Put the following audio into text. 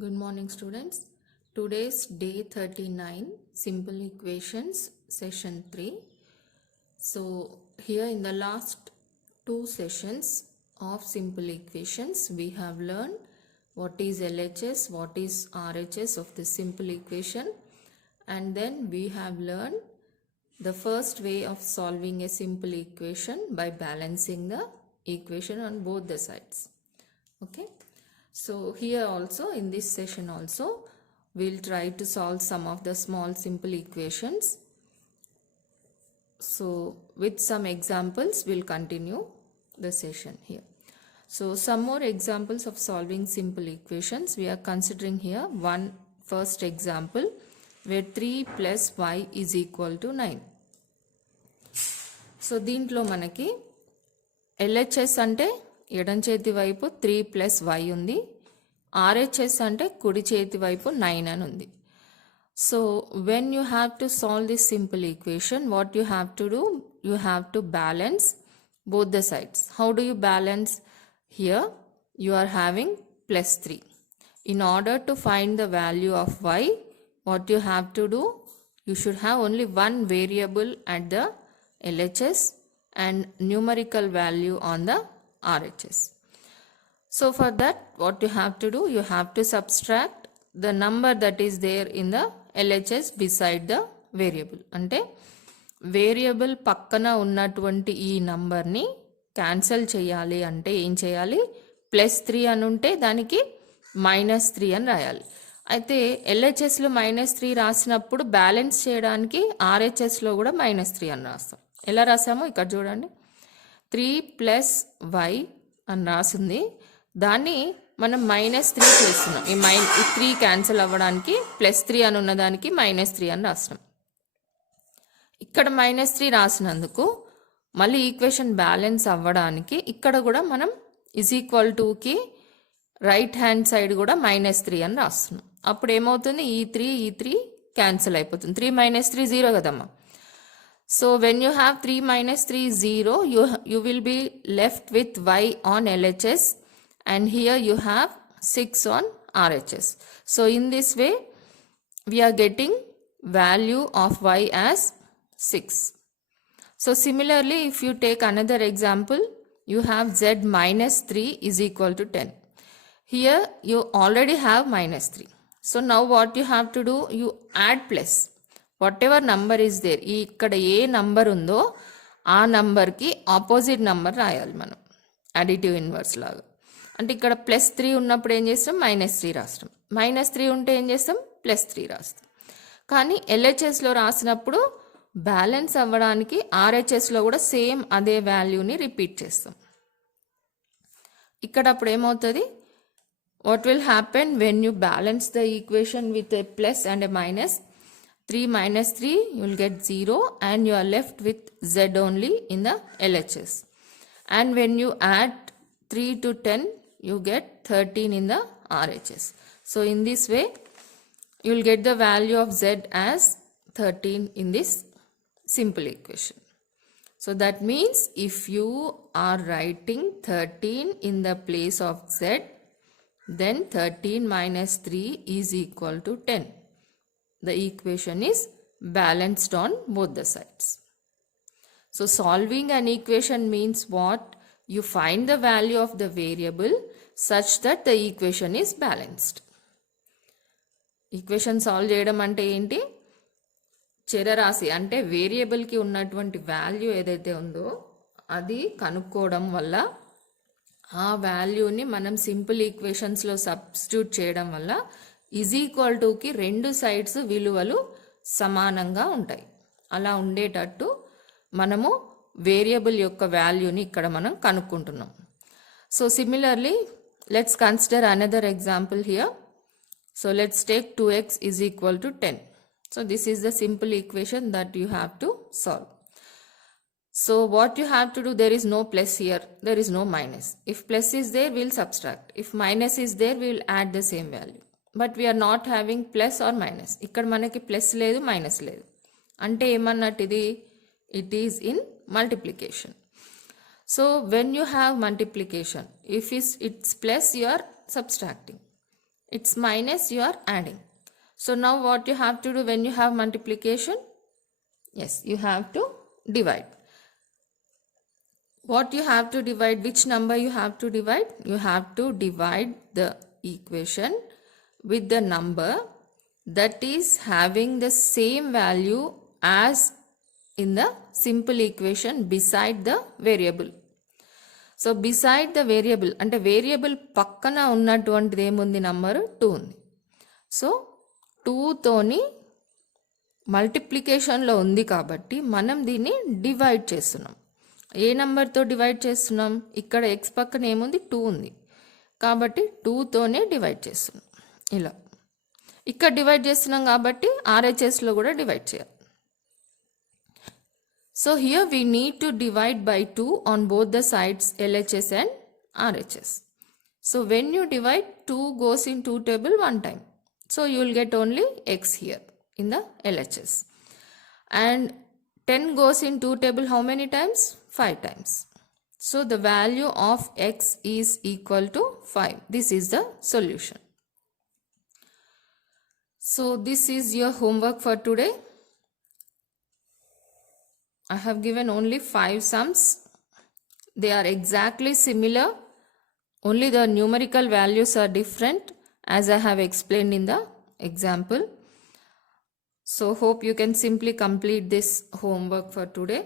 Good morning, students. Today's day 39, simple equations, session 3. So, here in the last two sessions of simple equations, we have learned what is LHS, what is RHS of the simple equation, and then we have learned the first way of solving a simple equation by balancing the equation on both the sides. Okay. So here also in this session also we'll try to solve some of the small simple equations. So with some examples we'll continue the session here. So some more examples of solving simple equations. We are considering here one first example where 3 plus y is equal to 9. So దీంట్లో మనకి LHS అంటే ఎడం చేతి వైపు 3 plus y ఉంది. RHS అంటే కుడి చేతి వైపు 9 అని ఉంది. So when you have to solve this simple equation, what you have to do? You have to balance both the sides. How do you balance? Here you are having plus 3. In order to find the value of y, what you have to do? You should have only one variable at the LHS and numerical value on the RHS. So for that, what you have to do? You have to subtract the number that is there in the LHS beside the variable. అంటే వేరియబుల్ పక్కన ఉన్నటువంటి ఈ నంబర్ని క్యాన్సిల్ చేయాలి అంటే ఏం చేయాలి? +3 అని ఉంటే దానికి -3 అని రాయాలి. అయితే LHSలో -3 రాసినప్పుడు బ్యాలెన్స్ చేయడానికి RHSలో కూడా -3 అని రాస్తాం. ఎలా రాసామో ఇక్కడ చూడండి. 3 + y అని రాసింది, దాన్ని మనం -3 చేస్తున్నాం. ఈ 3 క్యాన్సిల్ అవ్వడానికి +3 అని ఉన్నదానికి -3 అని రాస్తున్నాం. ఇక్కడ -3 రాసినందుకు మళ్ళీ ఈక్వేషన్ బ్యాలెన్స్ అవ్వడానికి ఇక్కడ కూడా మనం =కి రైట్ హ్యాండ్ సైడ్ కూడా -3 అని రాస్తున్నాం. అప్పుడు ఏమవుతుంది? ఈ 3 క్యాన్సిల్ అయిపోతుంది. 3 - 3 0 కదమ్మా. So when you have 3 - 3 0, you will be left with y on LHS and here you have 6 on RHS. So in this way we are getting value of y as 6. So similarly, if you take another example, you have z - 3 is equal to 10. Here you already have -3. So now what you have to do? You add plus. Whatever number is there, ఇక్కడ ఏ నంబర్ ఉందో ఆ నంబర్కి opposite number రాయాలి మనం, additive inverse లాగా. అంటే ఇక్కడ +3 ఉన్నప్పుడు ఏం చేస్తాం? -3 రాస్తాం. -3 ఉంటే ఏం చేస్తాం? +3 రాస్తాం. కానీ LHSలో రాసినప్పుడు బ్యాలెన్స్ అవ్వడానికి RHSలో కూడా సేమ్ అదే వాల్యూని రిపీట్ చేస్తాం. ఇక్కడ అప్పుడు ఏమవుతుంది? What will happen when you balance the equation with a plus and a minus? 3 - 3 you will get 0 and you are left with z only in the LHS. And when you add 3 to 10 you get 13 in the RHS. So in this way you will get the value of z as 13 in this simple equation. So that means if you are writing 13 in the place of z, then 13 - 3 is equal to 10. The equation is balanced on both the sides. So solving an equation means what? You find the value of the variable such that the equation is balanced. Equation solve చేయడం అంటే ఏంటి? చరరాశి అంటే వేరియబుల్కి ఉన్నటువంటి వాల్యూ ఏదైతే ఉందో అది కనుక్కోవడం వల్ల ఆ వాల్యూని మనం సింపుల్ ఈక్వేషన్స్లో సబ్స్టిట్యూట్ చేయడం వల్ల =కి రెండు సైడ్స్ విలువలు సమానంగా ఉంటాయి. అలా ఉండేటట్టు మనము వేరియబుల్ యొక్క వాల్యూని ఇక్కడ మనం కనుక్కుంటున్నాం. So similarly let's consider another example here. So let's take 2x = 10. So this is the simple equation that you have to solve. So what you have to do? There is no plus here, there is no minus. If plus is there, we will subtract. If minus is there, we will add the same value. But we are not having plus or minus. ఇక్కడ మనకి ప్లస్ లేదు, మైనస్ లేదు. అంటే ఏమన్నట్టు ఇది? It is in multiplication. So when you have multiplication, if it's plus, you are subtracting. It's minus, you are adding. So now what you have to do when you have multiplication? Yes, you have to divide. What you have to divide? Which number you have to divide? You have to divide the equation with the number that is having the same value as in the simple equation beside the variable. So beside the variable అంటే వేరియబుల్ పక్కన ఉన్నటువంటిది ఏముంది, నంబరు 2 ఉంది. సో 2తోని మల్టిప్లికేషన్లో ఉంది కాబట్టి మనం దీన్ని డివైడ్ చేస్తున్నాం. ఏ నెంబర్తో డివైడ్ చేస్తున్నాం? ఇక్కడ ఎక్స్ పక్కన ఏముంది, 2 ఉంది కాబట్టి 2తోనే డివైడ్ చేస్తున్నాం. ఇలా ఇక్కడ డివైడ్ చేస్తున్నాం కాబట్టి RHSలో కూడా డివైడ్ చేయాలి. So here we need to divide by 2 on both the sides LHS and RHS. So when you divide, 2 goes in 2 table one time. So you will get only x here in the LHS. And 10 goes in 2 table how many times? 5 times. So the value of x is equal to 5. This is the solution. So this is your homework for today. I have given only 5 sums. They are exactly similar. Only the numerical values are different as I have explained in the example. So hope you can simply complete this homework for today.